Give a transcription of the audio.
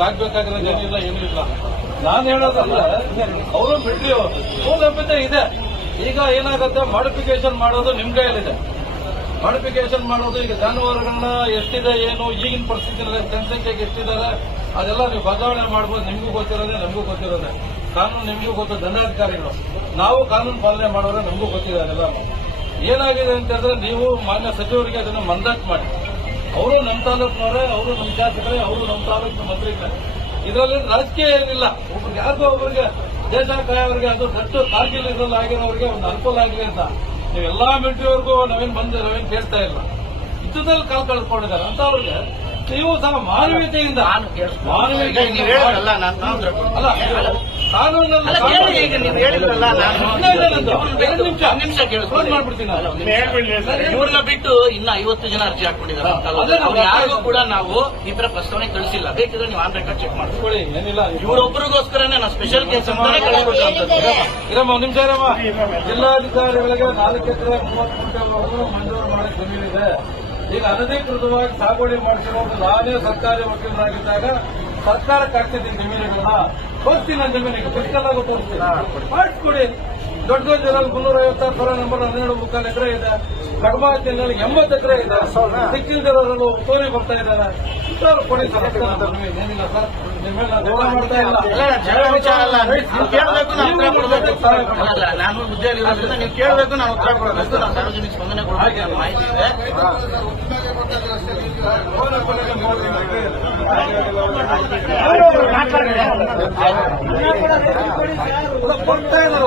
ನಿಮ್ಗೆ ಆಗ್ಬೇಕಾಗಿರೋದು ಏನಿಲ್ಲ ಏನೂ ಇಲ್ಲ. ನಾನು ಹೇಳೋದಲ್ಲ, ಅವರು ಮಿಲಿಟರಿ ಅವರು ಸೌಲಭ್ಯತೆ ಇದೆ. ಈಗ ಏನಾಗುತ್ತೆ, ಮಾಡಿಫಿಕೇಶನ್ ಮಾಡೋದು ನಿಮ್ ಕೈಯಲ್ಲಿದೆ. ಮಾಡಿಫಿಕೇಶನ್ ಮಾಡೋದು ಈಗ ಜಾನುವಾರುಗಳನ್ನ ಎಷ್ಟಿದೆ ಏನು ಈಗಿನ ಪರಿಸ್ಥಿತಿಯಲ್ಲಿ ಜನಸಂಖ್ಯೆಗೆ ಎಷ್ಟಿದ್ದಾರೆ ಅದೆಲ್ಲ ನೀವು ಬದಲಾವಣೆ ಮಾಡಬಹುದು. ನಿಮಗೂ ಗೊತ್ತಿರೋದೆ, ನಮಗೂ ಗೊತ್ತಿರೋದೆ. ಕಾನೂನು ನಿಮಗೂ ಗೊತ್ತು, ದಂಡಾಧಿಕಾರಿಗಳು ನಾವು ಕಾನೂನು ಪಾಲನೆ ಮಾಡೋದ್ರೆ ನಮಗೂ ಗೊತ್ತಿದೆ. ಅದೆಲ್ಲ ಏನಾಗಿದೆ ಅಂತ ಹೇಳಿದ್ರೆ, ನೀವು ಮಾನ್ಯ ಸಚಿವರಿಗೆ ಅದನ್ನು ಮಂದಾಟ್ ಮಾಡಿ. ಅವರು ನಮ್ಮ ತಾಲೂಕಿನವರೇ, ಅವರು ನಮ್ಮ ಶಾಸಕರೇ, ಅವರು ನಮ್ಮ ತಾಲೂಕಿನ ಮಂತ್ರಿಗಳೇ. ಇದರಲ್ಲಿ ರಾಜಕೀಯ ಏನಿಲ್ಲ. ಒಬ್ರಿಗೆ ಯಾರಿಗೋ ಒಬ್ಬರಿಗೆ ದೇಶ ಕಾಯೋರಿಗೆ, ಅದು ಖರ್ಚು ಕಾರ್ಗಿಲ್ ಇದ್ರಲ್ಲಿ ಆಗಿರೋರಿಗೆ ಒಂದು ಅನುಕೂಲ ಆಗಲಿ ಅಂತ ನೀವೆಲ್ಲಾ ಮಿಲಿಟರಿವರೆಗೂ ನಾವೇನ್ ಕೇಳ್ತಾ ಇಲ್ಲ. ಯುದ್ಧದಲ್ಲಿ ಕಾಲು ಕಳ್ಕೊಂಡಿದ್ದಾರೆ ಅಂತ ಅವ್ರಿಗೆ ನೀವು ಸಹ ಮಾನವೀಯತೆಯಿಂದ ಇವ್ರನ್ನ ಬಿಟ್ಟು ಇನ್ನ 50 ಜನ ಅರ್ಜಿ ಹಾಕೊಂಡಿದ್ದಾರೆ. ಯಾರಿಗೂ ಕೂಡ ನಾವು ಈ ತರ ಪ್ರಸ್ತಾವನೆ ಕಳಿಸಿಲ್ಲ. ಬೇಕಿದ್ರೆ ನೀವು ಆನ್ ರೆಕಾರ್ಡ್ ಚೆಕ್ ಮಾಡ್ಕೊಳ್ಳಿ. ಏನಿಲ್ಲ, ಇವರೊಬ್ಬರಿಗೋಸ್ಕರನೇ ನಾವು ಸ್ಪೆಷಲ್ ಕೇಸ್ ಅಂತಾನೆ ಇರಮ್ಮ ನಿಮಿಷ ಇರಮ್ಮ. ಜಿಲ್ಲಾಧಿಕಾರಿಗಳಿಗೆ 4 ಎಕರೆ 30 ಗುಂಟೆವರೆಗೂ ಮಂಜೂರು ಮಾಡಕ್ಕೆ ಜಮೀನಿದೆ. ಈಗ ಅನಧಿಕೃತವಾಗಿ ಸಾಗುವಳಿ ಮಾಡಿಸಿರೋದು ನಾನೇ ಸರ್ಕಾರಿ ವಕೀಲರಾಗಿದ್ದಾಗ ಸರ್ಕಾರಕ್ಕೆ ಆಗ್ತಿದ್ದೀನಿ ಜಮೀನುಗಳನ್ನ. ಹೋಗ್ತೀನಿ ನನ್ನ ಜಮೀನಿಗೆ ಫಿಸಿಕಲ್ ಆಗಿ ತೋರಿಸ್ತೀನಿ, ಮಾಡಿಸ್ಕೊಡಿ. ದೊಡ್ಡ ದೊಡ್ಡ ಜಿಲ್ಲೆಯಲ್ಲಿ 356 ನಂಬರ್ 12 ಎಕರೆ ಇದೆ. ಕಡಮ ಜಿಲ್ಲೆಯಲ್ಲಿ 80 ಎಕರೆ ಇದೆ. ಸಿಕ್ಕಿಲ್ದಿರೋರು ತೋರಿ ಬರ್ತಾ ಇದ್ದಾರೆ. ಇಂಥವ್ರು ಕೊಡಿ ಸರ್. ಏನಿಲ್ಲ ಸರ್, ನಿಮ್ಮ ಮೇಲೆ ನಾನು ಗೌರವ ಮಾಡ್ತಾ ಇಲ್ಲ. ನಾನು ಹುದ್ದೆಯಲ್ಲಿ ಇರೋದ್ರಿಂದ ನೀವು ಕೇಳಬೇಕು, ನಾವು ಉತ್ತರ ಕೊಡಬೇಕು. ನಾವು ಸಾರ್ವಜನಿಕ ಸ್ಪಂದನೆ ಕೊಡಬೇಕು. ಮಾಹಿತಿ ಇದೆ. ಕೊಡ್ತಾ ಇದ್ದಾರೆ.